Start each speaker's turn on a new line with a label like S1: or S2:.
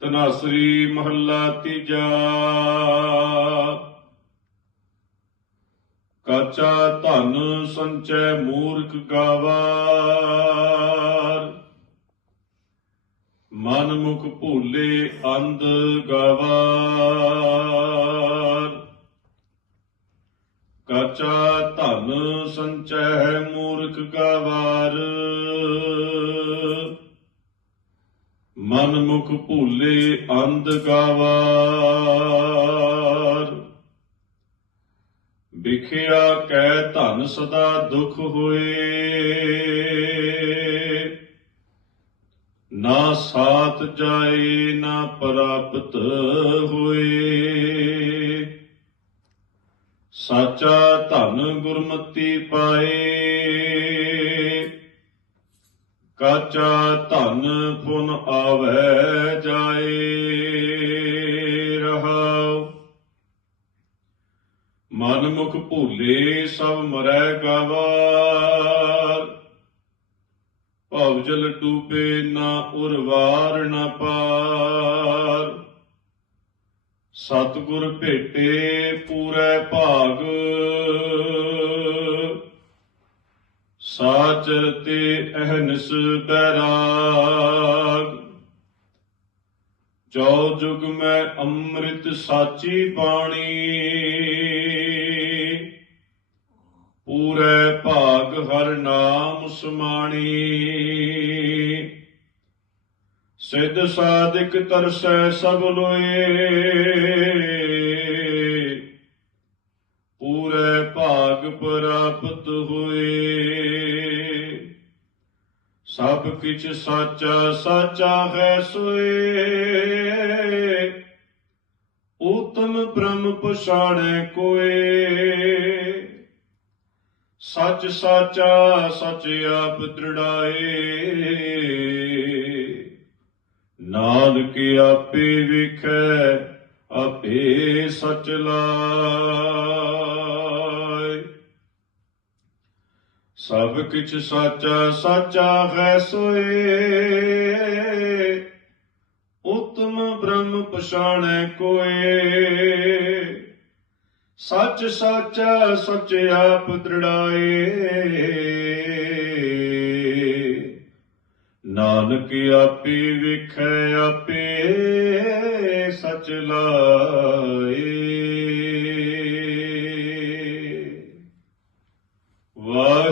S1: ਤਨਾਸਰੀ ਮਹੱਲਾ ਤੀਜਾ। ਕਾਚਾ ਧਨ ਸੰਚੈ ਮੂਰਖ ਗਾਵਾਰ। ਮਨ ਮੁਖ ਭੂਲੇ ਅੰਧ ਗਾਵਾਰ। ਕਾਚਾ ਧਨ ਸੰਚੈ ਮੂਰਖ ਗਾਵਾਰ। ਮਨ ਮੁਖ ਭੂਲੇ ਅੰਧ ਗਾਵਾਰ। ਵਿਖਿਆ ਕੈ ਧਨ ਸਦਾ ਦੁਖ ਹੋਏ। ਨਾ ਸਾਥ ਜਾਏ, ਨਾ ਪ੍ਰਾਪਤ ਹੋਏ। ਸਾਚਾ ਧਨ ਗੁਰਮਤੀ ਪਾਏ। ਕਾਚਾ ਧਨ ਪੁਨ ਆਵੈ ਜਾਏ ਰਹਾਉ। ਮਨ ਮੁਖ ਭੂਲੇ ਸਭ ਮਰੈ ਗਵਾਰ। ਭਵ ਜਲ ਡੂਬੇ ਨਾ ਉਰਵਾਰ ਨਾ ਪਾਰ। ਸਤਿਗੁਰ ਭੇਟੇ ਪੂਰੇ ਭਾਗ। ਸਾਚਰ ਤੇ ਅਹਨਸ ਬੈਰਾਗ। ਜੋ ਜੁਗ ਮੈਂ ਅੰਮ੍ਰਿਤ ਸਾਚੀ ਬਾਣੀ। ਪੂਰੇ ਭਾਗ ਹਰ ਨਾਮ ਸਮਾਣੀ। ਸਿੱਧ ਸਾਧਿਕ ਤਰਸੈ ਸਭ ਲੋਏ ਪੂਰੇ ਭਾਗ ਪ੍ਰਾਪਤ ਹੋਏ। ਸਭ ਕਿਛ ਸਾਚਾ ਸਾਚਾ ਹੈ ਸੋਏ। ਉਤਮ ਬ੍ਰਹਮ ਪਛਾਣੈ ਕੋਏ। ਸੱਚ ਸਾਚਾ, ਸੱਚ ਆਪ ਦ੍ਰਿੜਾਏ। ਨਾਨਕ ਆਪੇ ਵਿਖੈ, ਆਪੇ ਸਚ ਲਾ। ਸਭ ਕਿਛ ਸਾਚਾ ਸਾਚਾ ਹੈ ਸੋਏ। ਉਤਮ ਬ੍ਰਹਮ ਪਛਾਣੈ ਕੋਏ। ਸੱਚ, ਸਾਚਾ, ਸੱਚ ਆਪ ਦ੍ਰਿੜਾਏ। ਨਾਨਕ ਆਪੇ ਵਿਖੈ, ਆਪੇ ਸੱਚ ਲਾਏ।